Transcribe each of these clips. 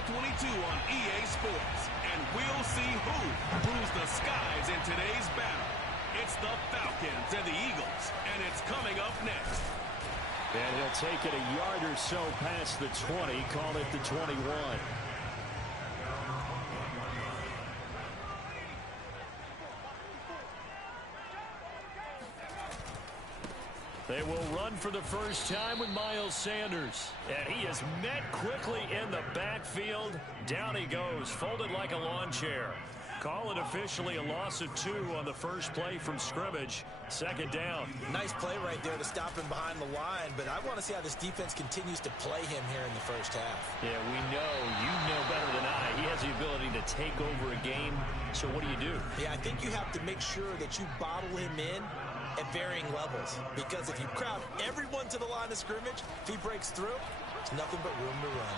IML22 on EA Sports. And we'll see who rules the skies in today's battle. It's the Falcons and the Eagles, and it's coming up next. And he'll take it a yard or so past the 20, call it the 21. They will run for the first time with Miles Sanders. And he is met quickly in the backfield. Down he goes, folded like a lawn chair. Call it officially a loss of 2 on the first play from scrimmage. Second down. Nice play right there to stop him behind the line, but I want to see how this defense continues to play him here in the first half. Yeah, we know. You know better than I. He has the ability to take over a game. So what do? Yeah, I think you have to make sure that you bottle him in at varying levels, because if you crowd everyone to the line of scrimmage, if he breaks through, there's nothing but room to run.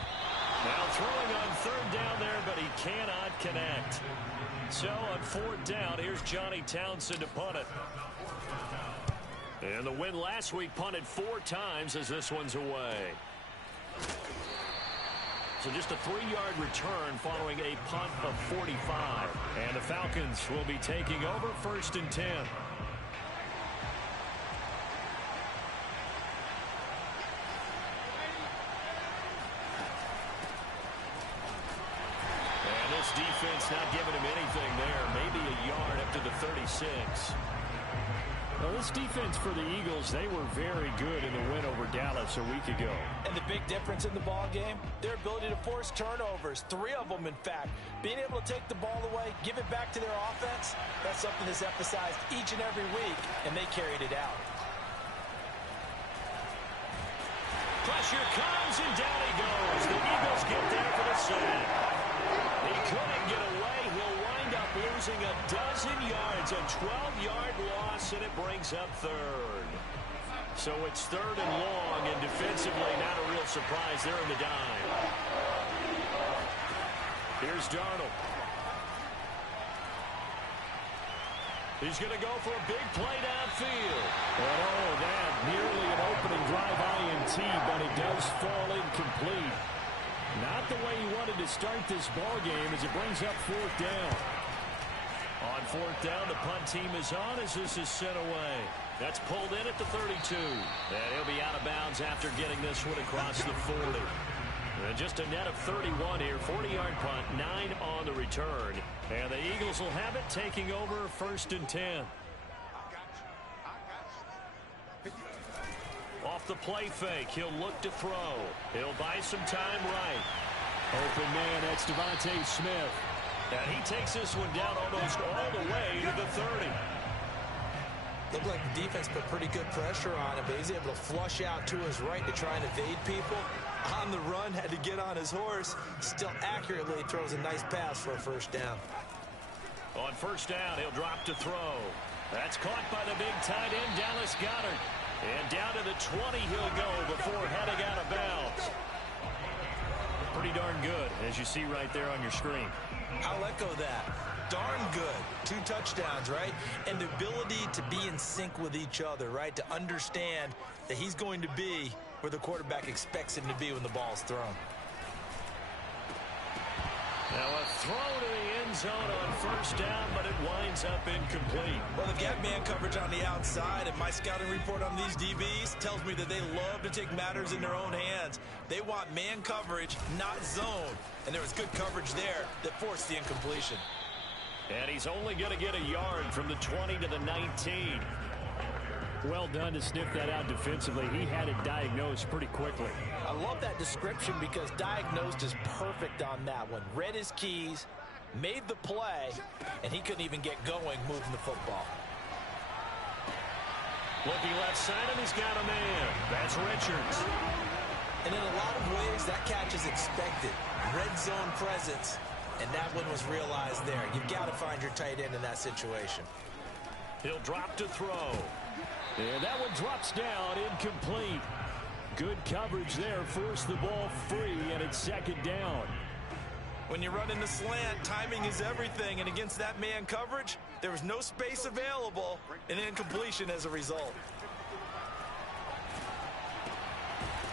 Now throwing on third down there, but he cannot connect. So on fourth down, here's Johnny Townsend to punt it. And the win last week punted 4 times as this one's away. So just a 3-yard return following a punt of 45. And the Falcons will be taking over first and 10. Defense not giving him anything there. Maybe a yard up to the 36. Well, this defense for the Eagles, they were very good in the win over Dallas a week ago. And the big difference in the ball game, their ability to force turnovers, 3 of them in fact. Being able to take the ball away, give it back to their offense, that's something that's emphasized each and every week, and they carried it out. Pressure comes, and down he goes. The Eagles get there for the sack. He couldn't get away. He'll wind up losing a dozen yards, a 12-yard loss, and it brings up third. So it's third and long, and defensively not a real surprise. They're in the dime. Here's Darnold. He's going to go for a big play downfield. And all of that, nearly an opening drive INT, but it does fall incomplete. Not the way he wanted to start this ball game as it brings up fourth down. On fourth down, the punt team is on as this is sent away. That's pulled in at the 32. And he'll be out of bounds after getting this one across the 40. And just a net of 31 here. 40-yard punt, 9 on the return. And the Eagles will have it, taking over first and 10. Off the play fake, he'll look to throw. He'll buy some time right. Open man, that's Devontae Smith. And he takes this one down almost all the way to the 30. Looked like the defense put pretty good pressure on him, but he's able to flush out to his right to try and evade people. On the run, had to get on his horse. Still accurately throws a nice pass for a first down. On first down, he'll drop to throw. That's caught by the big tight end, Dallas Goedert. And down to the 20 he'll go before heading out of bounds. Pretty darn good, as you see right there on your screen. I'll echo that. Darn good. 2 touchdowns, right? And the ability to be in sync with each other, right? To understand that he's going to be where the quarterback expects him to be when the ball's thrown. Now a throw to the end zone on first down, but it winds up incomplete. Well, they've got man coverage on the outside, and my scouting report on these DBs tells me that they love to take matters in their own hands. They want man coverage, not zone. And there was good coverage there that forced the incompletion. And he's only going to get a yard from the 20 to the 19. Well done to sniff that out defensively. He had it diagnosed pretty quickly. I love that description because diagnosed is perfect on that one. Read his keys, made the play, and he couldn't even get going moving the football. Looking left side, and he's got a man. That's Richards. And in a lot of ways, that catch is expected. Red zone presence, and that one was realized there. You've got to find your tight end in that situation. He'll drop to throw. And that one drops down, incomplete. Good coverage there, forced the ball free, and it's second down. When you run in the slant, timing is everything, and against that man coverage, there was no space available, and incompletion as a result.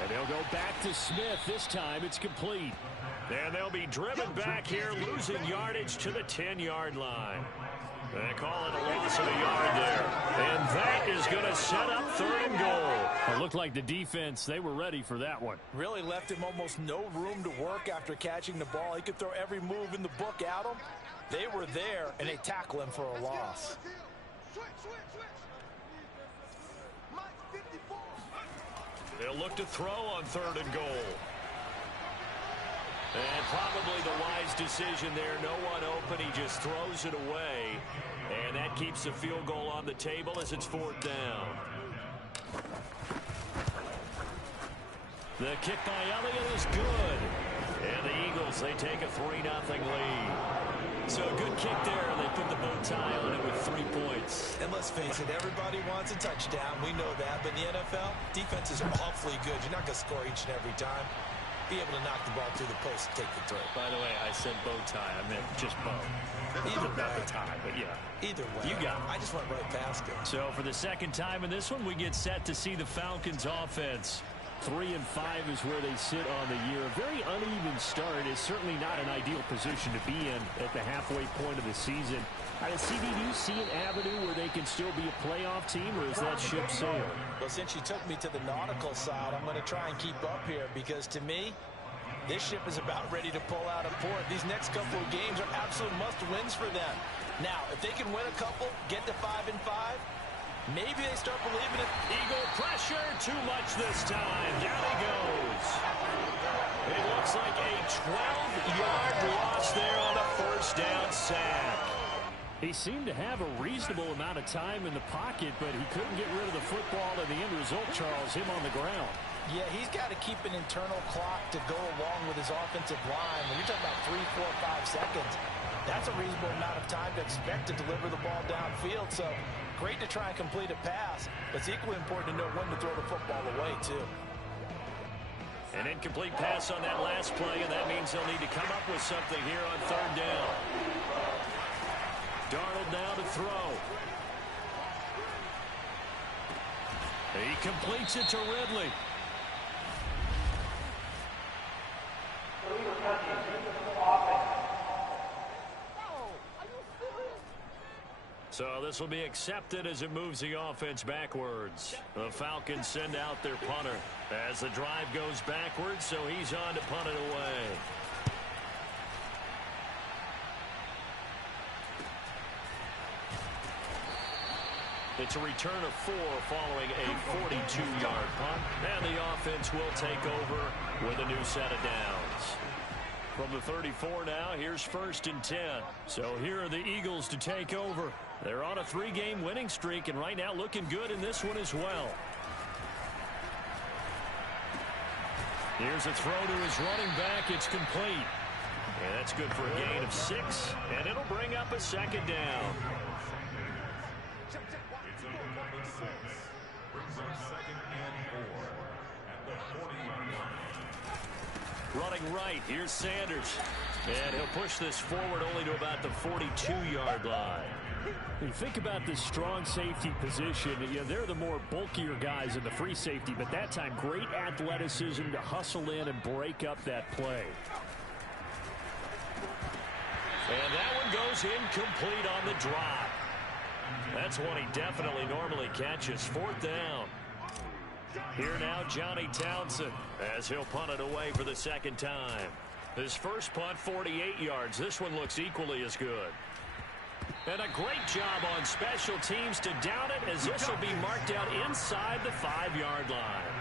And they'll go back to Smith. This time it's complete. And they'll be driven back here, losing yardage to the 10-yard line. They call it a loss of a yard there. And that is going to set up 3rd and goal. It looked like the defense, they were ready for that one. Really left him almost no room to work after catching the ball. He could throw every move in the book at him. They were there, and they tackle him for a loss. They'll look to throw on 3rd and goal. And probably the wise decision there. No one open. He just throws it away. And that keeps the field goal on the table as it's 4th down. The kick by Elliott is good. And the Eagles, they take a 3-0 lead. So a good kick there. They put the bow tie on it with 3 points. And let's face it, everybody wants a touchdown. We know that. But in the NFL, defense is awfully good. You're not going to score each and every time. Be able to knock the ball through the post and take the throw. By the way, I said bow tie. I meant just bow. Either Not way. the tie, but yeah. Either way. You got it. I just went right past it. So for the 2nd time in this one, we get set to see the Falcons offense. 3-5 is where they sit on the year. A very uneven start is certainly not an ideal position to be in at the halfway point of the season. CD, do you see an avenue where they can still be a playoff team, or is that ship sailed? Well, since you took me to the nautical side, I'm going to try and keep up here because to me, this ship is about ready to pull out of port. These next couple of games are absolute must-wins for them. Now, if they can win a couple, get to 5-5, maybe they start believing it. Eagle pressure, too much this time. Down he goes. It looks like a 12-yard loss there on a 1st down sack. He seemed to have a reasonable amount of time in the pocket, but he couldn't get rid of the football, and the end result, Charles, him on the ground. Yeah, he's got to keep an internal clock to go along with his offensive line. When you're talking about 3, 4, 5 seconds, that's a reasonable amount of time to expect to deliver the ball downfield. So great to try and complete a pass, but it's equally important to know when to throw the football away, too. An incomplete pass on that last play, and that means they'll need to come up with something here on 3rd down. Darnold now to throw. He completes it to Ridley. So this will be accepted as it moves the offense backwards. The Falcons send out their punter as the drive goes backwards, so he's on to punt it away. It's a return of 4 following a 42-yard punt. And the offense will take over with a new set of downs. From the 34 now, here's 1st and 10. So here are the Eagles to take over. They're on a 3-game winning streak, and right now looking good in this one as well. Here's a throw to his running back. It's complete. And that's good for a gain of 6, and it'll bring up a 2nd down. Running right, here's Sanders. And he'll push this forward only to about the 42-yard line. You think about this strong safety position, they're the more bulkier guys in the free safety, but that time great athleticism to hustle in and break up that play. And that one goes incomplete on the drop. That's one he definitely normally catches. 4th down. Here now, Johnny Townsend, as he'll punt it away for the 2nd time. His first punt, 48 yards. This one looks equally as good. And a great job on special teams to down it, as this will be marked out inside the 5-yard line.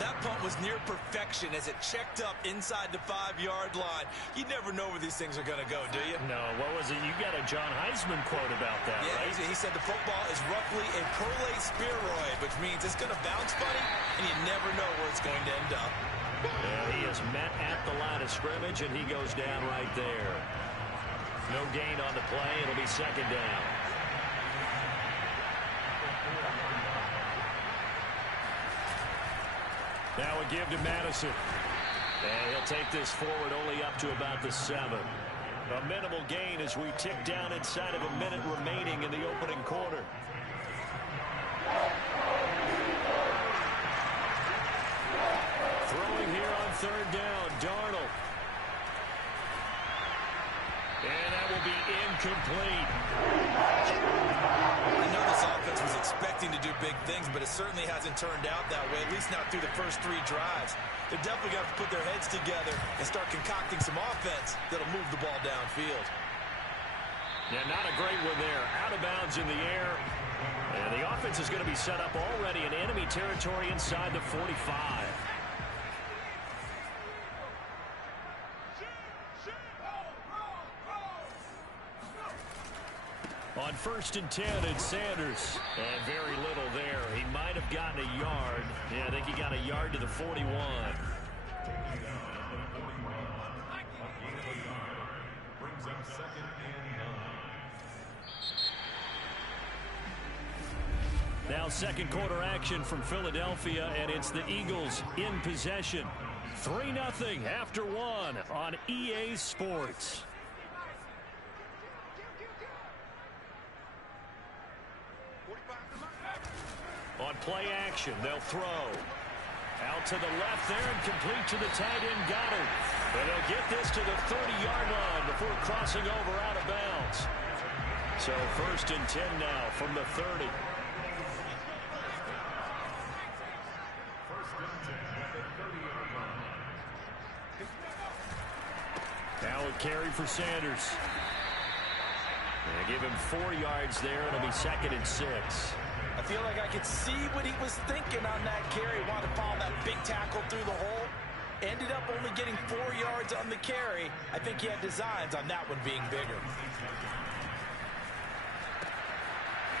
That punt was near perfection as it checked up inside the 5-yard line. You never know where these things are going to go, do you? No, what was it? You got a John Heisman quote about that, yeah, right? He said the football is roughly a prolate spheroid, which means it's going to bounce funny, and you never know where it's going to end up. And he is met at the line of scrimmage, and he goes down right there. No gain on the play. It'll be 2nd down. Now we give to Madison. And he'll take this forward only up to about the 7. A minimal gain as we tick down inside of a minute remaining in the opening quarter. Throwing here on 3rd down, Darnold. to be incomplete. I know this offense was expecting to do big things, but it certainly hasn't turned out that way, at least not through the first 3 drives. They're definitely going to have to put their heads together and start concocting some offense that'll move the ball downfield. Yeah, not a great one there. Out of bounds in the air. And the offense is going to be set up already in enemy territory inside the 45. On 1st and 10, it's Sanders. And very little there. He might have gotten a yard. Yeah, I think he got a yard to the 41. Now second quarter action from Philadelphia, and it's the Eagles in possession. 3-0 after 1 on EA Sports. On play action, they'll throw. Out to the left there and complete to the tight end Goddard. And they'll get this to the 30-yard line before crossing over out of bounds. So 1st and 10 now from the 30. Now a carry for Sanders. They give him 4 yards there. It'll be 2nd and 6. I feel like I could see what he was thinking on that carry. Wanted to follow that big tackle through the hole. Ended up only getting 4 yards on the carry. I think he had designs on that one being bigger.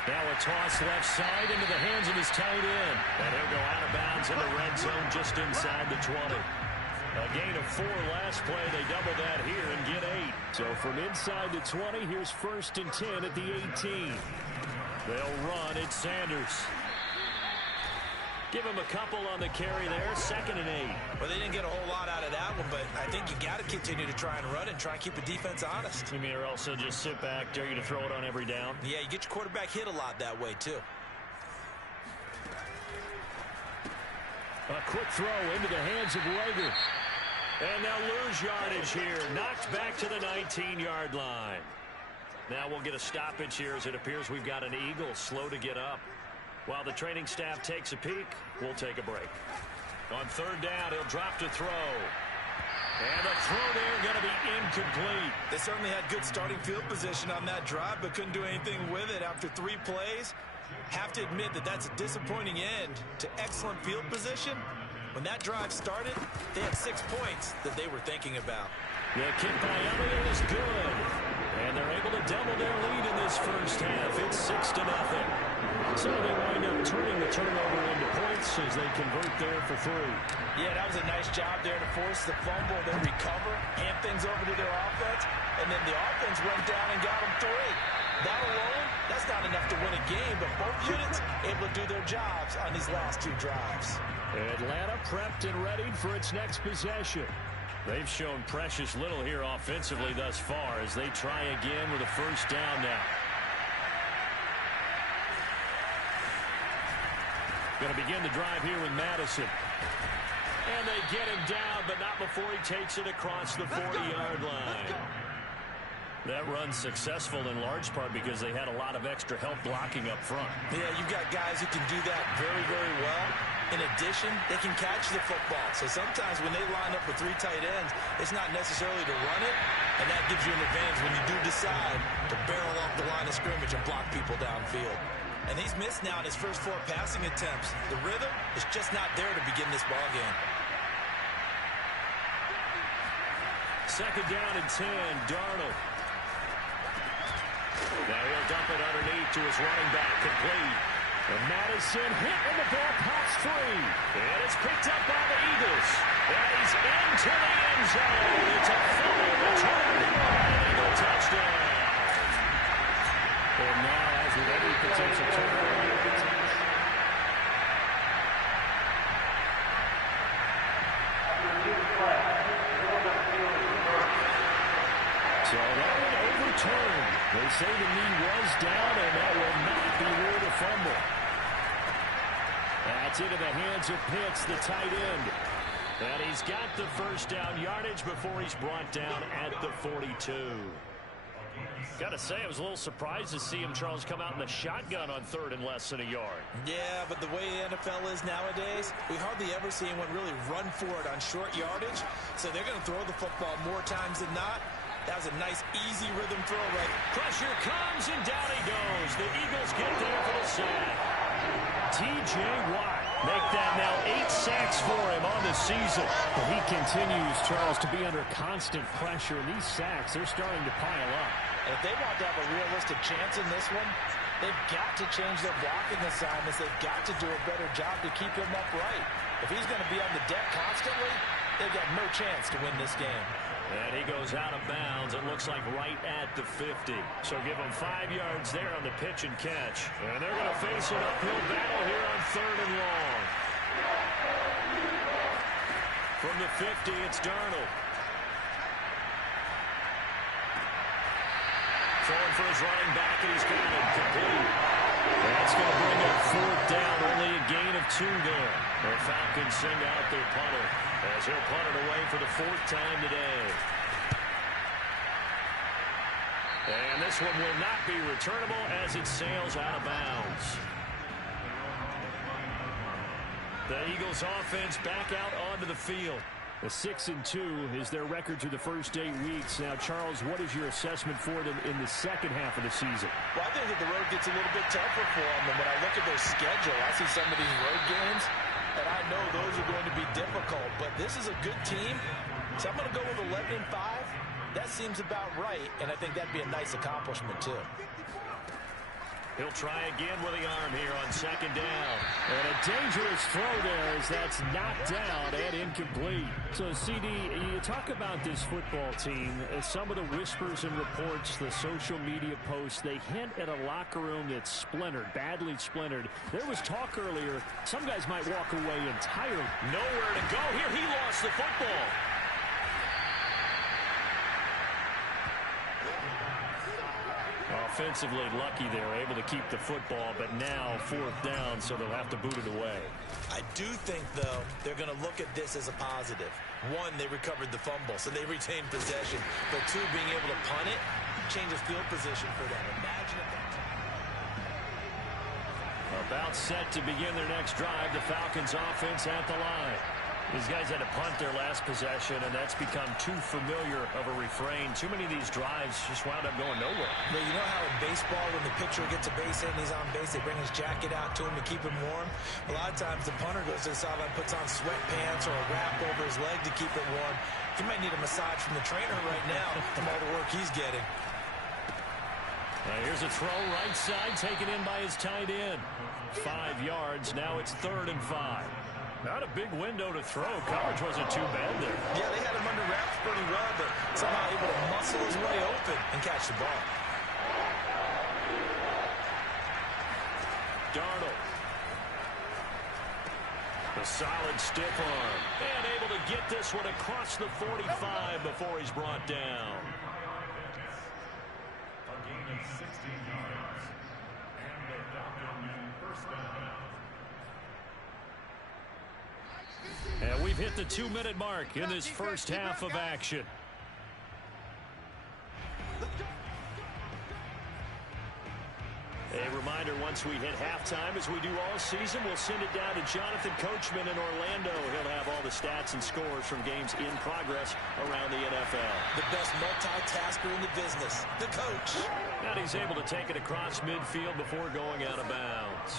Now a toss left side into the hands of his tight end. And he'll go out of bounds in the red zone just inside the 20. A gain of 4 last play. They double that here and get 8. So from inside the 20, here's 1st and 10 at the 18. They'll run. It's Sanders. Give him a couple on the carry there. 2nd and 8. Well, they didn't get a whole lot out of that one, but I think you got to continue to try and run and try and keep the defense honest. You mean, or also just sit back, dare you to throw it on every down? Yeah, you get your quarterback hit a lot that way, too. A quick throw into the hands of Lega. And they'll lose yardage here. Knocked back to the 19-yard line. Now we'll get a stoppage here as it appears we've got an Eagle slow to get up. While the training staff takes a peek, we'll take a break. On 3rd down, he'll drop to throw. And the throw there going to be incomplete. They certainly had good starting field position on that drive, but couldn't do anything with it after 3 plays. Have to admit that that's a disappointing end to excellent field position. When that drive started, they had 6 points that they were thinking about. The kick by Elliott is good. And they're able to double their lead in this first half. It's 6-0. So they wind up turning the turnover into points as they convert there for 3. Yeah, that was a nice job there to force the fumble, then recover, hand things over to their offense, and then the offense went down and got them 3. That alone, that's not enough to win a game, but both units able to do their jobs on these last 2 drives. Atlanta prepped and readied for its next possession. They've shown precious little here offensively thus far as they try again with a 1st down now. Going to begin the drive here with Madison. And they get him down, but not before he takes it across the 40-yard line. That run's successful in large part because they had a lot of extra help blocking up front. Yeah, you've got guys who can do that very, very well. In addition, they can catch the football. So sometimes when they line up with 3 tight ends, it's not necessarily to run it, and that gives you an advantage when you do decide to barrel off the line of scrimmage and block people downfield. And he's missed now in his first 4 passing attempts. The rhythm is just not there to begin this ball game. 2nd down and 10, Darnold. Now he'll dump it underneath to his running back, complete. And Madison hit, and the ball pops free. And it's picked up by the Eagles. And he's into the end zone. It's a fumble return. Eagle touchdown. And now, as with every potential turnover, so that one overturned. They say the knee was down, and that will not be ruled a fumble. That's into the hands of Pitts, the tight end. And he's got the 1st down yardage before he's brought down at the 42. Gotta say, I was a little surprised to see him, Charles, come out in the shotgun on 3rd and less than a yard. Yeah, but the way the NFL is nowadays, we hardly ever see anyone really run for it on short yardage. So they're going to throw the football more times than not. That was a nice, easy rhythm throw right. Pressure comes, and down he goes. The Eagles get there for the sack. T.J. Watt make that now 8 sacks for him on the season. But he continues, Charles, to be under constant pressure. And these sacks, they're starting to pile up. And if they want to have a realistic chance in this one, they've got to change their blocking assignments. They've got to do a better job to keep him upright. If he's going to be on the deck constantly, they've got no chance to win this game. And he goes out of bounds. It looks like right at the 50. So give him 5 yards there on the pitch and catch. And they're going to face an uphill battle here on 3rd and long. From the 50, it's Darnold. Throwing for his running back, and he's got it complete. That's going to bring up 4th down. Only a gain of 2 there. The Falcons send out their punter as he'll punt it away for the 4th time today. And this one will not be returnable as it sails out of bounds. The Eagles offense back out onto the field. A 6-2 is their record through the first 8 weeks. Now, Charles, what is your assessment for them in the second half of the season? Well, I think that the road gets a little bit tougher for them. And when I look at their schedule, I see some of these road games, and I know those are going to be difficult. But this is a good team, so I'm going to go with 11-5. That seems about right, and I think that'd be a nice accomplishment, too. He'll try again with the arm here on 2nd down. And a dangerous throw there as that's knocked down and incomplete. So, CD, you talk about this football team. Some of the whispers and reports, the social media posts, they hint at a locker room that's splintered, badly splintered. There was talk earlier, some guys might walk away entirely. Nowhere to go here. He lost the football. Offensively lucky they're able to keep the football, but now 4th down, so they'll have to boot it away. I do think, though, they're going to look at this as a positive. 1, they recovered the fumble, so they retained possession. But 2, being able to punt it, changes field position for them. Imagine if that. About set to begin their next drive, the Falcons offense at the line. These guys had to punt their last possession, and that's become too familiar of a refrain. Too many of these drives just wound up going nowhere. Well, you know how in baseball, when the pitcher gets a base hit and he's on base, they bring his jacket out to him to keep him warm? A lot of times the punter goes to the sideline, puts on sweatpants or a wrap over his leg to keep it warm. He might need a massage from the trainer right now from all the work he's getting. Now here's a throw right side, taken in by his tight end. 5 yards. Now it's 3rd and 5. Not a big window to throw. Coverage wasn't too bad there. Yeah, they had him under wraps pretty well, but somehow able to muscle his way open and catch the ball. Darnold. A solid stiff arm. And able to get this one across the 45 before he's brought down. A gain of 16 yards. And the Falcons first down. And we've hit the 2-minute mark in this first half of action. A reminder, once we hit halftime, as we do all season, we'll send it down to Jonathan Coachman in Orlando. He'll have all the stats and scores from games in progress around the NFL. The best multitasker in the business, the coach. And he's able to take it across midfield before going out of bounds.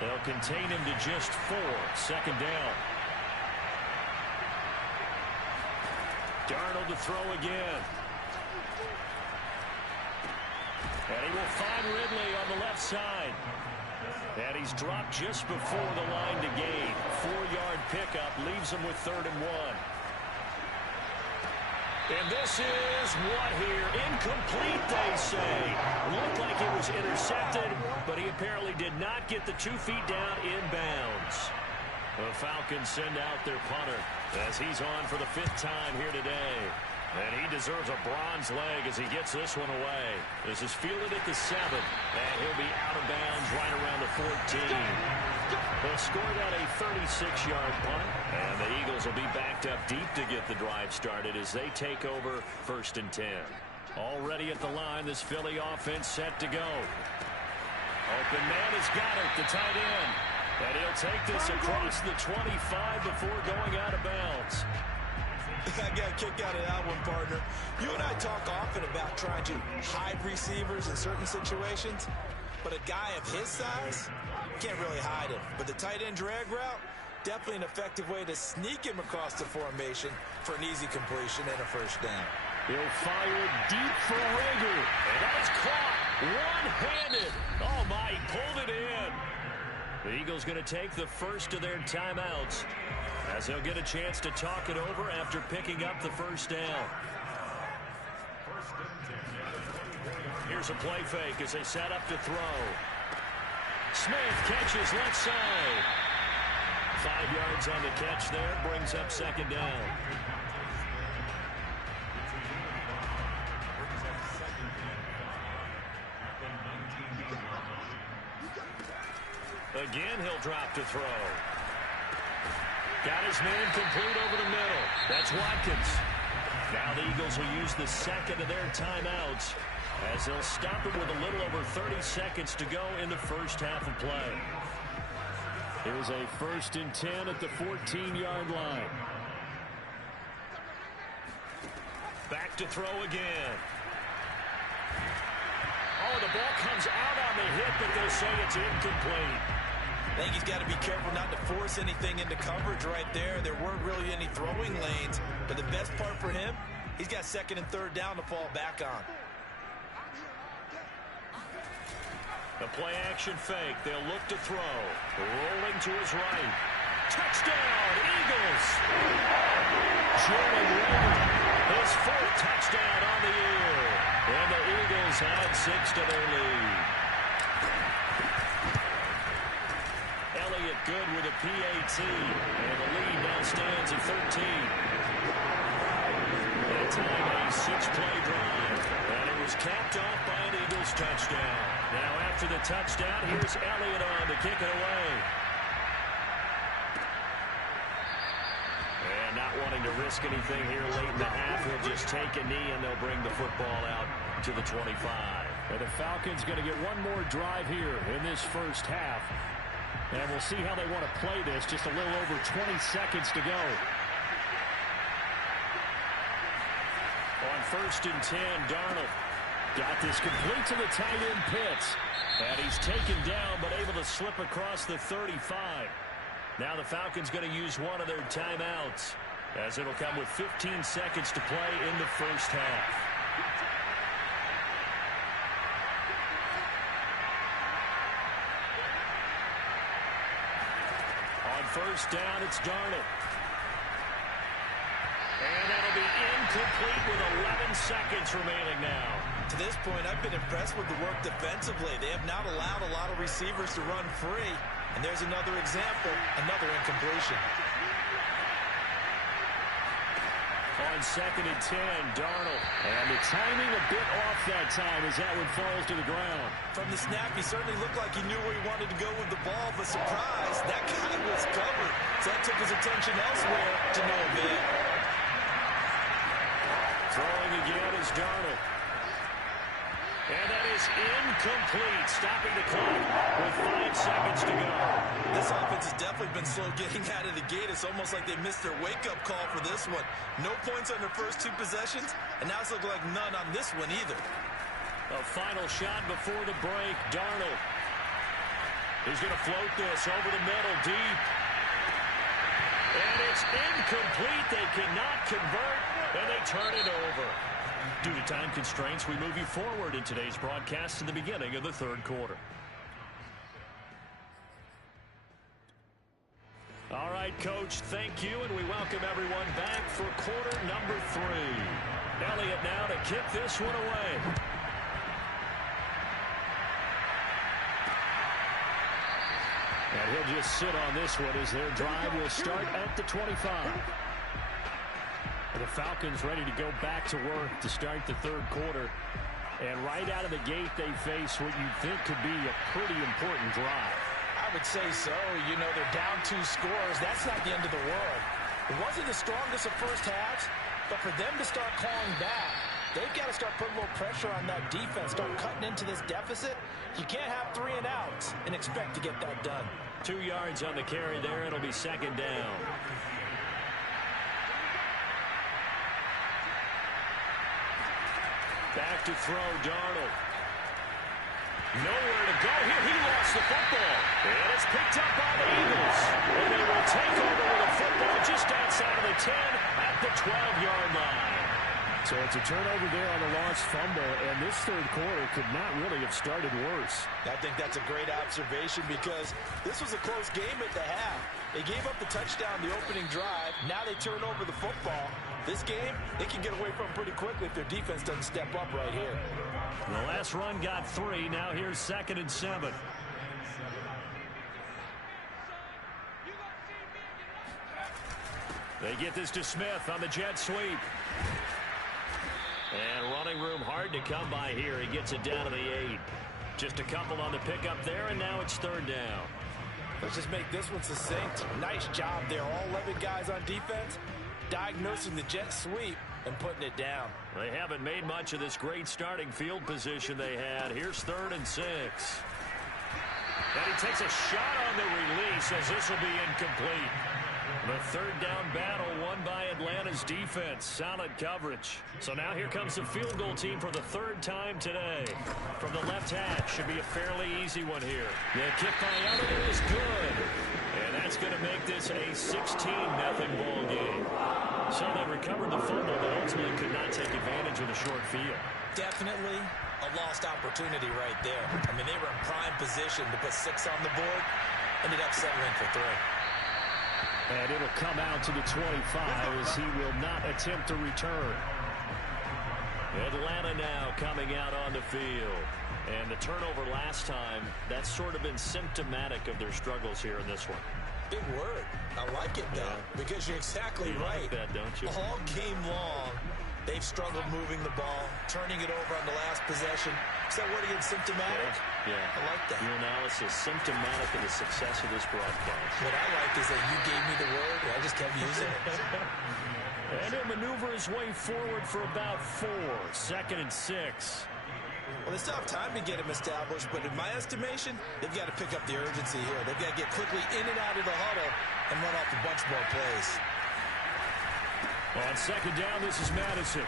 They'll contain him to just 4. 2nd down. Darnold to throw again. And he will find Ridley on the left side. And he's dropped just before the line to gain. 4-yard pickup leaves him with 3rd and 1. And this is what here? Incomplete, they say. Looked like it was intercepted, but he apparently did not get the 2 feet down in bounds. The Falcons send out their punter as he's on for the 5th time here today. And he deserves a bronze leg as he gets this one away. This is fielded at the 7, and he'll be out of bounds right around the 14. They'll score that a 36-yard punt, and the Eagles will be backed up deep to get the drive started as they take over 1st and 10. Already at the line, this Philly offense set to go. Open man has got it, the tight end. And he'll take this across the 25 before going out of bounds. I got a kick out of that one, partner. You and I talk often about trying to hide receivers in certain situations, but a guy of his size can't really hide him. But the tight end drag route, definitely an effective way to sneak him across the formation for an easy completion and a first down. He'll fire deep for Lega, and that is caught one-handed. Oh, my, he pulled it in. The Eagles going to take the first of their timeouts as they'll get a chance to talk it over after picking up the first down. Here's a play fake as they set up to throw. Smith catches left side. 5 yards on the catch there, brings up second down. Again, he'll drop to throw. Got his man complete over the middle. That's Watkins. Now the Eagles will use the second of their timeouts as they'll stop it with a little over 30 seconds to go in the first half of play. Here's a 1st and 10 at the 14-yard line. Back to throw again. Oh, the ball comes out on the hit, but they'll say it's incomplete. I think he's got to be careful not to force anything into coverage right there. There weren't really any throwing lanes, but the best part for him, he's got 2nd and 3rd down to fall back on. The play action fake. They'll look to throw. Rolling to his right. Touchdown, Eagles! Jordan Lega, his 4th touchdown on the year. And the Eagles add 6 to their lead. Elliott good with a PAT. And the lead now stands at 13. That time a 6-play drive. And it was capped off by an Eagles touchdown. Now after the touchdown, here's Elliott on to kick it away. And not wanting to risk anything here late in the half, he'll just take a knee and they'll bring the football out to the 25. And the Falcons going to get one more drive here in this first half. And we'll see how they want to play this. Just a little over 20 seconds to go. On 1st and 10, Darnold got this complete to the tight end Pitts. And he's taken down but able to slip across the 35. Now the Falcons going to use one of their timeouts as it'll come with 15 seconds to play in the first half. On 1st down, it's Darnold. And that'll be incomplete with 11 seconds remaining now. To this point, I've been impressed with the work defensively. They have not allowed a lot of receivers to run free. And there's another example, another incompletion. On 2nd and 10, Darnold. And the timing a bit off that time as that one falls to the ground. From the snap, he certainly looked like he knew where he wanted to go with the ball, but surprise, that guy was covered. So that took his attention elsewhere to no avail. Throwing again is Darnold. And that is incomplete, stopping the clock with 5 seconds to go. This offense has definitely been slow getting out of the gate. It's almost like they missed their wake-up call for this one. No points on their first 2 possessions, and now it's looking like none on this one either. A final shot before the break. Darnold. He's going to float this over the middle, deep. And it's incomplete. They cannot convert, and they turn it over. Due to time constraints, we move you forward in today's broadcast to the beginning of the 3rd quarter. All right, Coach, thank you, and we welcome everyone back for quarter number 3. Elliott now to kick this one away. And he'll just sit on this one as their drive will start at the 25. The Falcons ready to go back to work to start the 3rd quarter. And right out of the gate, they face what you think could be a pretty important drive. I would say so. You know, they're down 2 scores. That's not the end of the world. It wasn't the strongest of first halves, but for them to start clawing back, they've got to start putting a little pressure on that defense, start cutting into this deficit. You can't have 3 and outs and expect to get that done. 2 yards on the carry there. It'll be second down. Back to throw, Darnold. Nowhere to go here. He lost the football. And it's picked up by the Eagles. And they will take over with a football just outside of the 10 at the 12-yard line. So it's a turnover there on the lost fumble, and this third quarter could not really have started worse. I think that's a great observation because this was a close game at the half. They gave up the touchdown the opening drive. Now they turn over the football. This game, they can get away from pretty quickly if their defense doesn't step up right here. The last run got 3. Now here's 2nd and 7. They get this to Smith on the jet sweep. And running room hard to come by here. He gets it down to the 8. Just a couple on the pickup there, and now it's 3rd down. Let's just make this one succinct. Nice job there. All 11 guys on defense diagnosing the jet sweep and putting it down. They haven't made much of this great starting field position they had. Here's 3rd and 6. And he takes a shot on the release as this will be incomplete. The 3rd down battle won by Atlanta's defense. Solid coverage. So now here comes the field goal team for the 3rd time today. From the left hash, should be a fairly easy one here. The kick by Elliott is good. And that's going to make this a 16-0 ball game. So they recovered the fumble, but ultimately could not take advantage of the short field. Definitely a lost opportunity right there. I mean, they were in prime position to put 6 on the board. Ended up settling for 3. And it'll come out to the 25 as he will not attempt to return. Atlanta now coming out on the field. And the turnover last time, that's sort of been symptomatic of their struggles here in this one. Big word. I like it, though, because you're exactly right. You like that, don't you? All game long, they've struggled moving the ball, turning it over on the last possession. Is that word again, symptomatic? Yeah. I like that. Your analysis, symptomatic of the success of this broadcast. What I like is that you gave me the word, and I just kept using it. And he'll maneuver his way forward for about 4. 2nd and 6. Well, they still have time to get him established, but in my estimation, they've got to pick up the urgency here. They've got to get quickly in and out of the huddle and run off a bunch more plays. On 2nd down, this is Madison.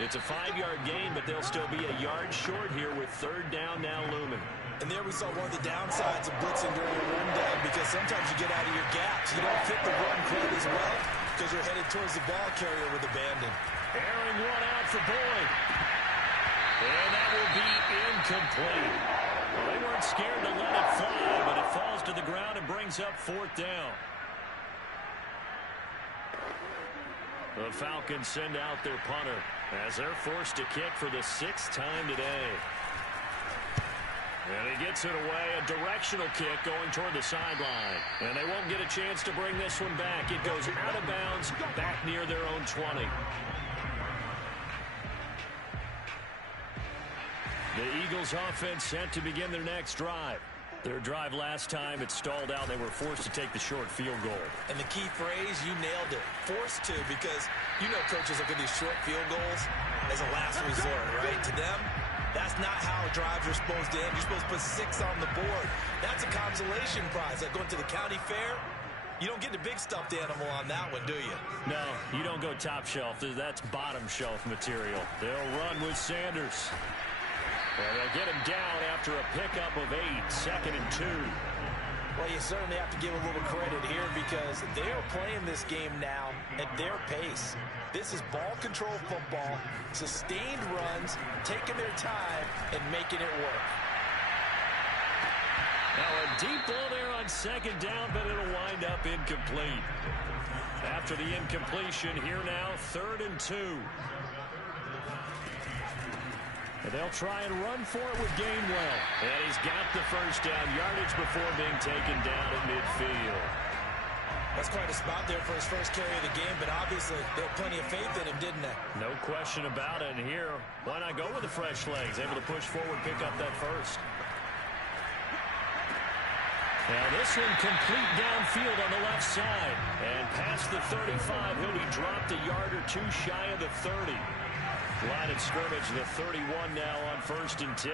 It's a 5-yard gain, but they'll still be a yard short here with 3rd down now looming. And there we saw one of the downsides of blitzing during a rundown, because sometimes you get out of your gaps. You don't fit the run quite as well because you're headed towards the ball carrier with abandon. Airing one out for Boyd. And that will be incomplete. Well, they weren't scared to let it fly, but it falls to the ground and brings up 4th down. The Falcons send out their punter as they're forced to kick for the 6th time today. And he gets it away, a directional kick going toward the sideline. And they won't get a chance to bring this one back. It goes out of bounds, back near their own 20. The Eagles offense set to begin their next drive. Their drive last time, it stalled out. They were forced to take the short field goal. And the key phrase, you nailed it. Forced to, because you know coaches look at these short field goals as a last resort, right? To them, that's not how drives are supposed to end. You're supposed to put 6 on the board. That's a consolation prize. Like going to the county fair, you don't get the big stuffed animal on that one, do you? No, you don't go top shelf. That's bottom shelf material. They'll run with Sanders. Well, they'll get him down after a pickup of 8, 2nd and 2. Well, you certainly have to give a little credit here because they are playing this game now at their pace. This is ball control football, sustained runs, taking their time, and making it work. Now a deep ball there on 2nd down, but it'll wind up incomplete. After the incompletion, here now, 3rd and 2. And they'll try and run for it with Gainwell. And he's got the 1st down yardage before being taken down at midfield. That's quite a spot there for his first carry of the game, but obviously they had plenty of faith in him, didn't they? No question about it. And here, why not go with the fresh legs? Able to push forward, pick up that 1st. Now this one complete downfield on the left side. And past the 35, he'll be dropped a yard or two shy of the 30. Line of scrimmage, the 31 now on 1st and 10.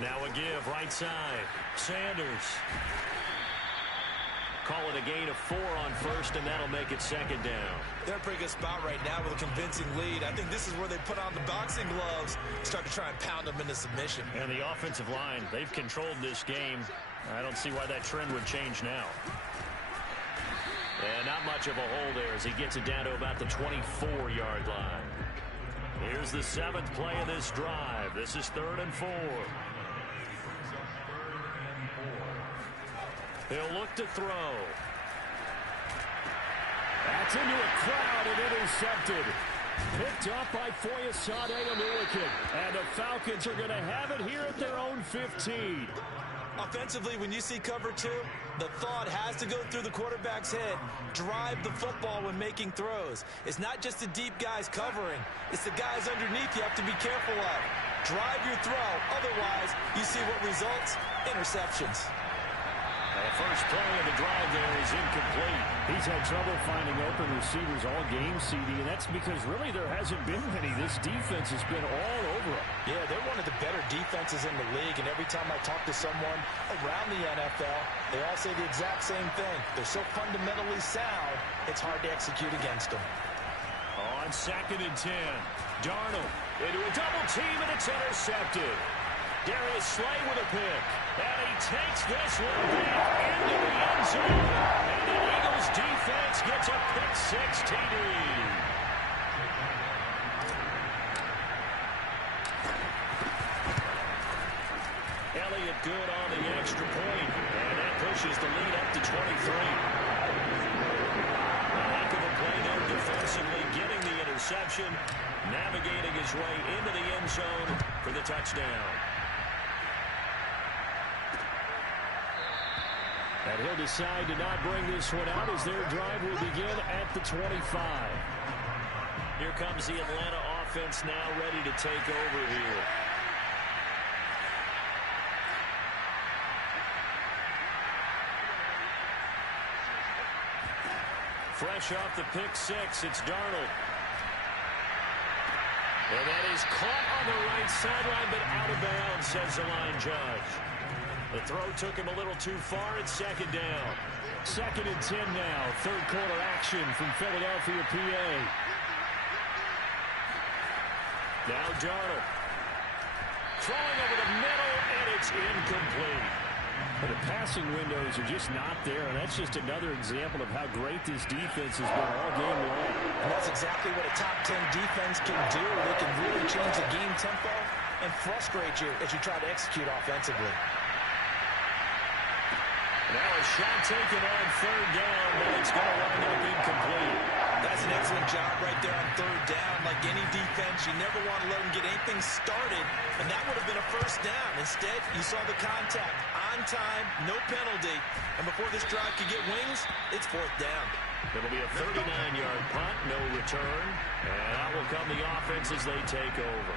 Now a give, right side. Sanders. Call it a gain of 4 on 1st, and that'll make it 2nd down. They're in a pretty good spot right now with a convincing lead. I think this is where they put on the boxing gloves, start to try and pound them into submission. And the offensive line, they've controlled this game. I don't see why that trend would change now. And not much of a hole there as he gets it down to about the 24-yard line. Here's the 7th play of this drive. This is 3rd and 4. He'll look to throw. That's into a crowd and intercepted. Picked off by Foyesade Oluwakin. And the Falcons are going to have it here at their own 15. Offensively, when you see cover 2, the thought has to go through the quarterback's head. Drive the football when making throws. It's not just the deep guys covering. It's the guys underneath you have to be careful of. Drive your throw. Otherwise, you see what results? Interceptions. The first play of the drive there is incomplete. He's had trouble finding open receivers all game, CD, and that's because really there hasn't been many. This defense has been all over them. Yeah, they're one of the better defenses in the league, and every time I talk to someone around the NFL, they all say the exact same thing. They're so fundamentally sound, it's hard to execute against them. On 2nd and 10, Darnold into a double team, and it's intercepted. Darius Slay with a pick. And he takes this one back into the end zone. And the Eagles defense gets a pick-6 TD. Elliott good on the extra point. And that pushes the lead up to 23. A heck of a play there defensively, getting the interception, navigating his way into the end zone for the touchdown. And he'll decide to not bring this one out as their drive will begin at the 25. Here comes the Atlanta offense now ready to take over here. Fresh off the pick-6, it's Darnold. And that is caught on the right sideline, but out of bounds, says the line judge. The throw took him a little too far. It's 2nd down. 2nd and 10 now. 3rd quarter action from Philadelphia, PA. Now Darnold. Throwing over the middle, and it's incomplete. But the passing windows are just not there, and that's just another example of how great this defense has been all game long. And that's exactly what a top 10 defense can do. They can really change the game tempo and frustrate you as you try to execute offensively. Now a shot taken on 3rd down, but it's going to wind up incomplete. That's an excellent job right there on 3rd down. Like any defense, you never want to let them get anything started, and that would have been a 1st down. Instead, you saw the contact on time, no penalty, and before this drive could get wings, it's 4th down. It'll be a 39-yard punt, no return, and out will come the offense as they take over.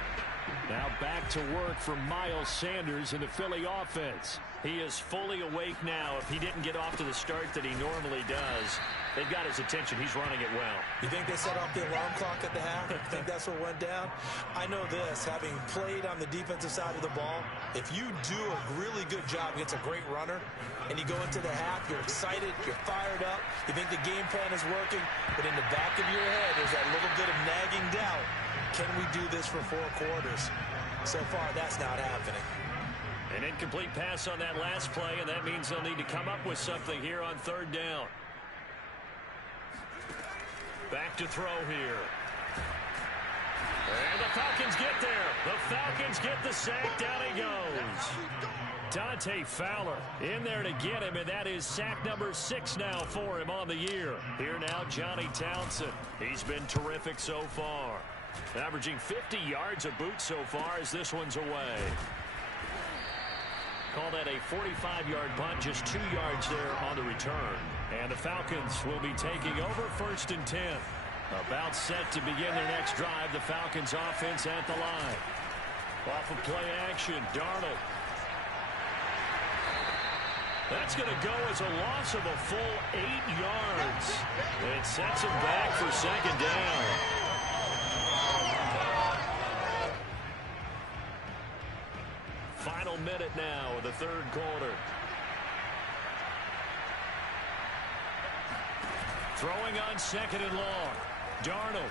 Now back to work for Miles Sanders in the Philly offense. He is fully awake now. If he didn't get off to the start that he normally does, they've got his attention. He's running it well. You think they set off the alarm clock at the half? You think that's what went down? I know this, having played on the defensive side of the ball, if you do a really good job against a great runner, and you go into the half, you're excited, you're fired up, you think the game plan is working, but in the back of your head, there's that little bit of nagging doubt. Can we do this for 4 quarters? So far, that's not happening. An incomplete pass on that last play, and that means they'll need to come up with something here on 3rd down. Back to throw here. And the Falcons get there. The Falcons get the sack. Down he goes. Dante Fowler in there to get him, and that is sack number 6 now for him on the year. Here now, Johnny Townsend. He's been terrific so far. Averaging 50 yards a boot so far as this one's away. Call that a 45-yard punt, just 2 yards there on the return. And the Falcons will be taking over 1st and 10. About set to begin their next drive. The Falcons offense at the line. Off of play action, Darnold. That's going to go as a loss of a full 8 yards. It sets him back for second down. Final minute now of the third quarter. Throwing on second and long. Darnold.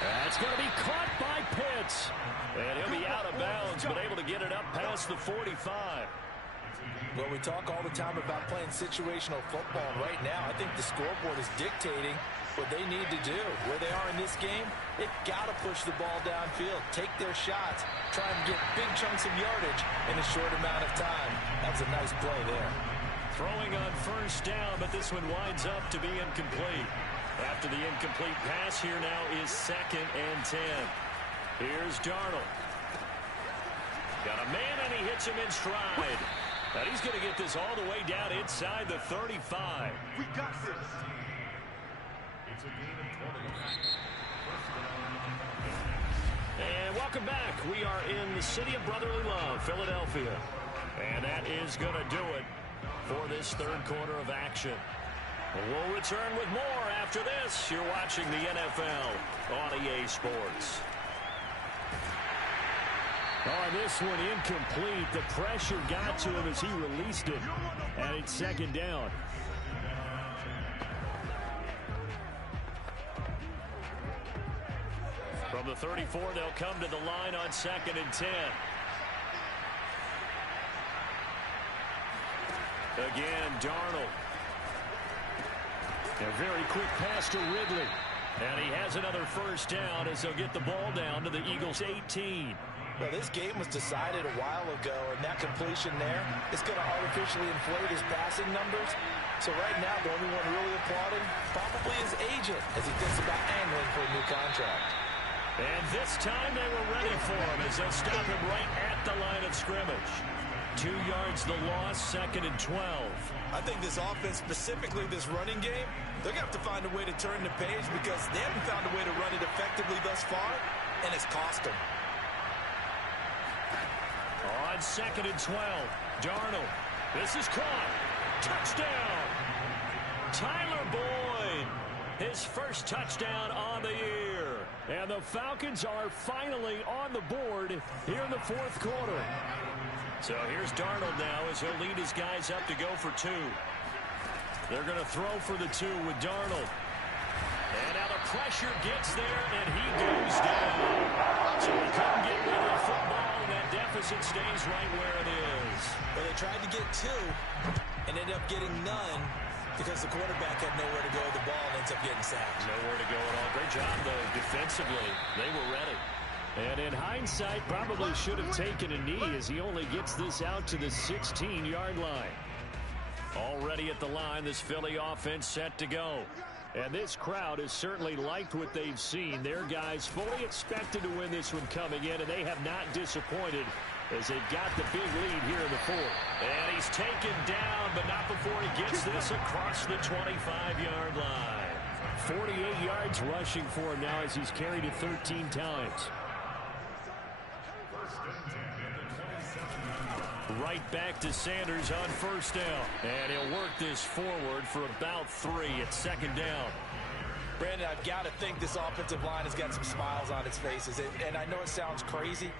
That's going to be caught by Pitts. And he'll be out of bounds, but able to get it up past the 45. Well, we talk all the time about playing situational football. And right now, I think the scoreboard is dictating what they need to do. Where they are in this game, they've got to push the ball downfield, take their shots, try and get big chunks of yardage in a short amount of time. That was a nice play there. Throwing on first down, but this one winds up to be incomplete. After the incomplete pass, here now is 2nd and 10. Here's Darnold. Got a man, and he hits him in stride. And he's going to get this all the way down inside the 35. We got this. It's a gain of 20. And welcome back. We are in the city of brotherly love, Philadelphia. And that is going to do it for this third quarter of action. We'll return with more after this. You're watching the NFL on EA Sports. Oh, this one incomplete. The pressure got to him as he released it. And it's second down. From the 34, they'll come to the line on 2nd and 10. Again, Darnold. A very quick pass to Ridley. And he has another first down as they'll get the ball down to the Eagles' 18. Well, this game was decided a while ago, and that completion there is going to artificially inflate his passing numbers. So right now, the only one really applauding probably his agent as he thinks about angling for a new contract. And this time they were ready for him as they'll stop him right at the line of scrimmage. 2 yards the loss, 2nd and 12. I think this offense, specifically this running game, they're going to have to find a way to turn the page because they haven't found a way to run it effectively thus far, and it's cost them. On 2nd and 12, Darnold. This is caught. Touchdown. Tyler Boyd. His first touchdown on the year. And the Falcons are finally on the board here in the fourth quarter. So here's Darnold now as he'll lead his guys up to go for 2. They're going to throw for the 2 with Darnold. And now the pressure gets there, and he goes down. So he couldn't get rid of the football, and that deficit stays right where it is. Well, they tried to get 2 and ended up getting none because the quarterback had nowhere to go with the ball and ends up getting sacked. Nowhere to go at all. Great job, though, defensively. They were ready. And in hindsight, probably should have taken a knee as he only gets this out to the 16-yard line. Already at the line, this Philly offense set to go. And this crowd has certainly liked what they've seen. Their guys fully expected to win this one coming in, and they have not disappointed as they've got the big lead here in the fourth. And he's taken down, but not before he gets this across the 25-yard line. 48 yards rushing for him now as he's carried it 13 times. Right back to Sanders on first down. And he'll work this forward for about 3 at second down. Brandon, I've got to think this offensive line has got some smiles on its faces. And I know it sounds crazy,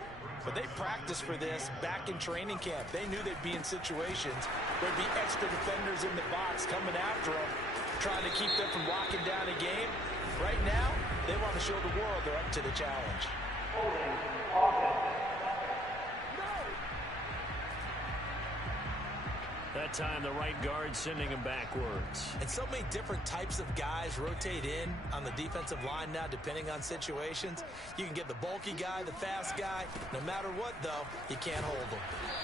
but they practiced for this back in training camp. They knew they'd be in situations where there'd be extra defenders in the box coming after them, trying to keep them from locking down a game. Right now, they want to show the world they're up to the challenge. That time, the right guard sending him backwards. And so many different types of guys rotate in on the defensive line now, depending on situations. You can get the bulky guy, the fast guy. No matter what, though, you can't hold them.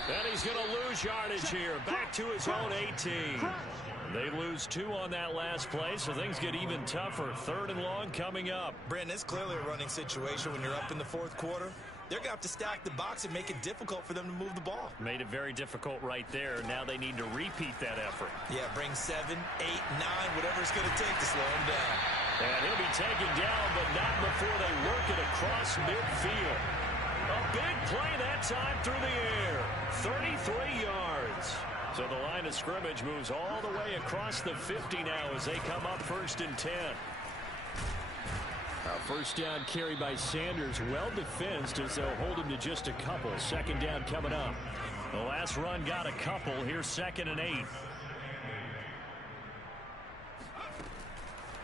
And he's going to lose yardage here. Back to his own 18. They lose 2 on that last play, so things get even tougher. 3rd and long coming up. Brandon, it's clearly a running situation when you're up in the fourth quarter. They're going to have to stack the box and make it difficult for them to move the ball. Made it very difficult right there. Now they need to repeat that effort. Yeah, bring 7, 8, 9, whatever it's going to take to slow them down. And he'll be taken down, but not before they work it across midfield. A big play that time through the air. 33 yards. So the line of scrimmage moves all the way across the 50 now as they come up 1st and 10. First down carry by Sanders. Well defensed as they'll hold him to just a couple. 2nd down coming up. The last run got a couple. Here's 2nd and 8.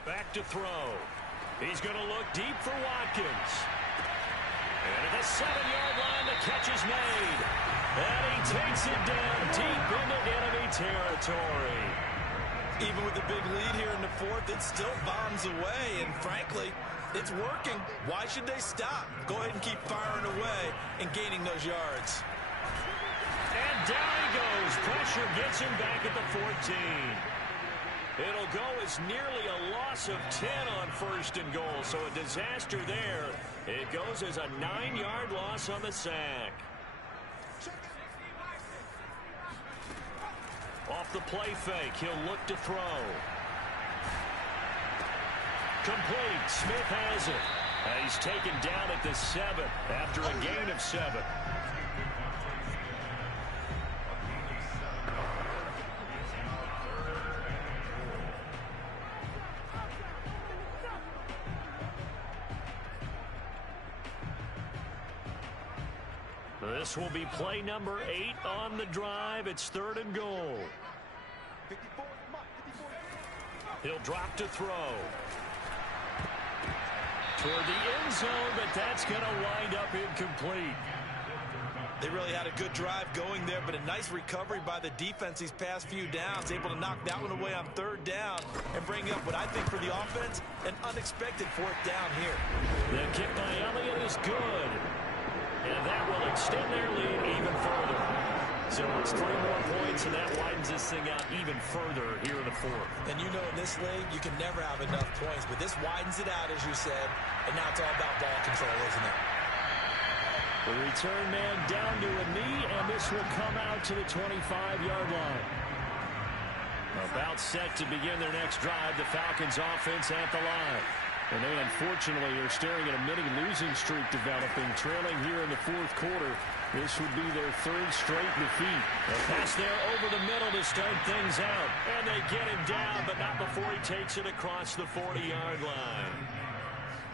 Back to throw. He's going to look deep for Watkins. And at the 7-yard line, the catch is made. And he takes it down deep into enemy territory. Even with the big lead here in the 4th, it still bombs away. And frankly, it's working. Why should they stop? Go ahead and keep firing away and gaining those yards. And down he goes. Pressure gets him back at the 14. It'll go as nearly a loss of 10 on 1st and goal. So a disaster there. It goes as a 9-yard loss on the sack. Off the play fake, he'll look to throw. Complete. Smith has it. And he's taken down at the 7 after a gain of 7. This will be play number 8 on the drive. It's 3rd and goal. He'll drop to throw. Toward the end zone, but that's going to wind up incomplete. They really had a good drive going there, but a nice recovery by the defense these past few downs. Able to knock that one away on 3rd down and bring up what I think for the offense, an unexpected 4th down here. The kick by Elliott is good. And that will extend their lead even further. So it's 3 more points, and that widens this thing out even further here in the 4th. And you know in this league, you can never have enough points, but this widens it out, as you said, and now it's all about ball control, isn't it? The return man down to a knee, and this will come out to the 25-yard line. About set to begin their next drive, the Falcons offense at the line. And they unfortunately are staring at a mini losing streak developing, trailing here in the 4th quarter. This would be their 3rd straight defeat. A pass there over the middle to start things out. And they get him down, but not before he takes it across the 40-yard line.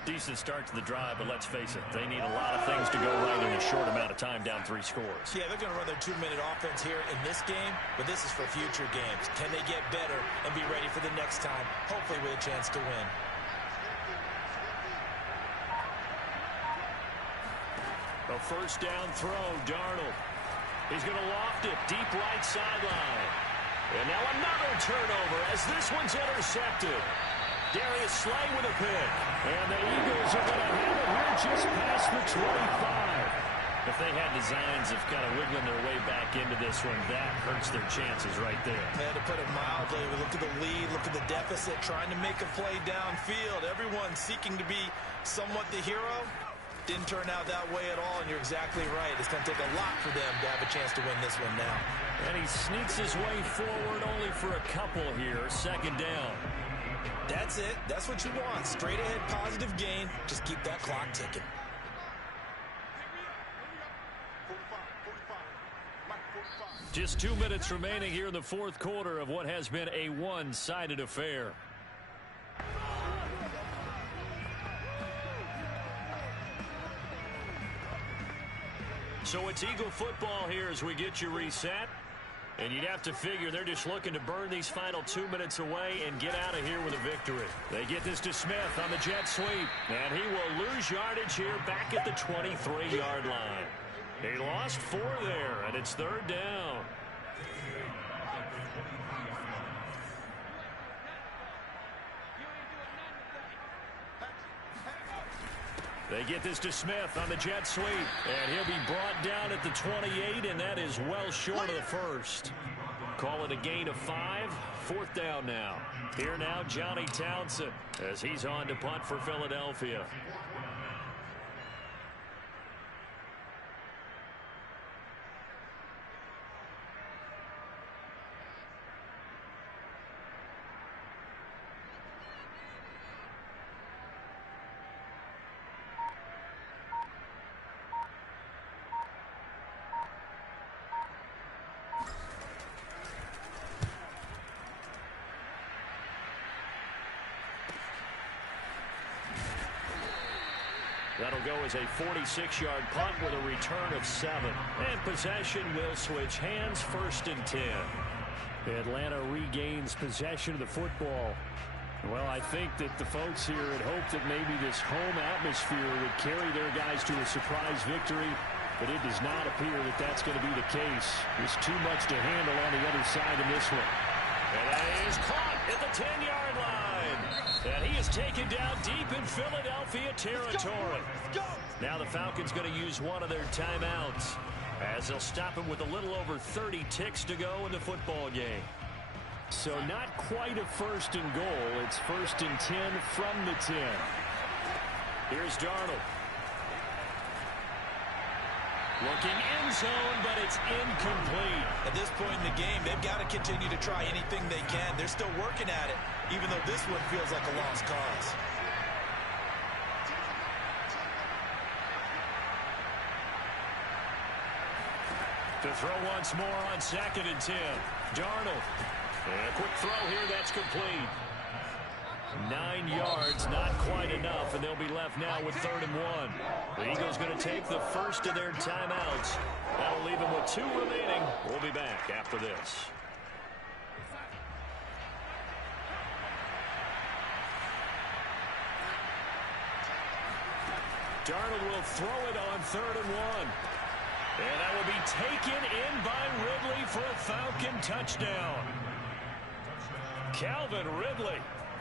Decent start to the drive, but let's face it, they need a lot of things to go right in a short amount of time, down 3 scores. Yeah, they're going to run their 2-minute offense here in this game, but this is for future games. Can they get better and be ready for the next time, hopefully with a chance to win? A 1st down throw, Darnold. He's going to loft it deep right sideline. And now another turnover as this one's intercepted. Darius Slay with a pick. And the Eagles are going to have it here just past the 25. If they had designs of kind of wiggling their way back into this one, that hurts their chances right there. Man, to put it mildly, look at the lead, look at the deficit, trying to make a play downfield. Everyone seeking to be somewhat the hero. Didn't turn out that way at all, and you're exactly right. It's going to take a lot for them to have a chance to win this one now. And he sneaks his way forward only for a couple here. 2nd down. That's it. That's what you want. Straight ahead, positive gain. Just keep that clock ticking. Just 2 minutes remaining here in the 4th quarter of what has been a one-sided affair. So it's Eagle football here as we get you reset. And you'd have to figure they're just looking to burn these final 2 minutes away and get out of here with a victory. They get this to Smith on the jet sweep. And he will lose yardage here back at the 23-yard line. He lost 4 there, and it's 3rd down. They get this to Smith on the jet sweep, and he'll be brought down at the 28, and that is well short of the 1st. Call it a gain of 5. 4th down now. Here now, Johnny Townsend, as he's on to punt for Philadelphia. That'll go as a 46-yard punt with a return of 7. And possession will switch hands, 1st and 10. Atlanta regains possession of the football. Well, I think that the folks here had hoped that maybe this home atmosphere would carry their guys to a surprise victory, but it does not appear that that's going to be the case. There's too much to handle on the other side in this one. And that is caught at the 10-yard line. And he is taken down deep in Philadelphia territory. Now the Falcons going to use one of their timeouts as they'll stop him with a little over 30 ticks to go in the football game. So not quite a 1st and goal. It's 1st and 10 from the 10. Here's Darnold. Looking end zone, but it's incomplete. At this point in the game, they've got to continue to try anything they can. They're still working at it, even though this one feels like a lost cause. To throw once more on 2nd and 10. Darnold. And a quick throw here, that's complete. 9 yards, not quite enough, and they'll be left now with 3rd and 1. The Eagles going to take the first of their timeouts. That'll leave them with 2 remaining. We'll be back after this. Darnold will throw it on 3rd and 1. And that will be taken in by Ridley for a Falcon touchdown. Calvin Ridley,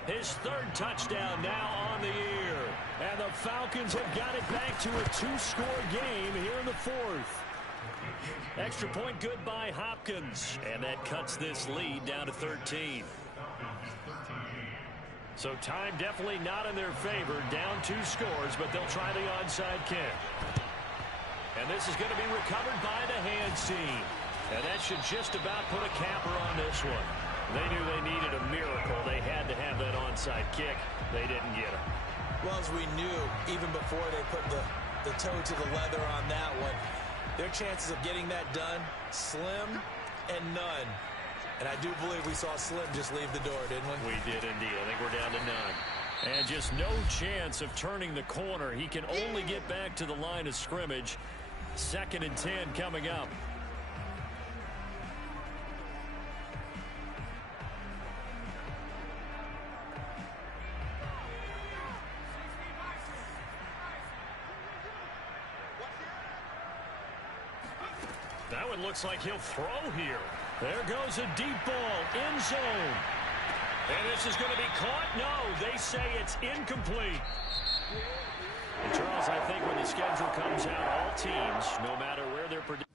his 3rd touchdown now on the year. And the Falcons have got it back to a 2-score game here in the 4th. Extra point good by Hopkins. And that cuts this lead down to 13. So time definitely not in their favor. Down 2 scores, but they'll try the onside kick. And this is going to be recovered by the hands team. And that should just about put a capper on this one. They knew they needed a miracle. They had to have that onside kick. They didn't get it. Well, as we knew, even before they put the toe to the leather on that one, their chances of getting that done, slim and none. And I do believe we saw Slim just leave the door, didn't we? We did indeed. I think we're down to none. And just no chance of turning the corner. He can only get back to the line of scrimmage. 2nd and 10 coming up. That one looks like he'll throw here. There goes a deep ball, end zone. And this is going to be caught? No, they say it's incomplete. And Charles, I think when the schedule comes out, all teams, no matter where they're predicted,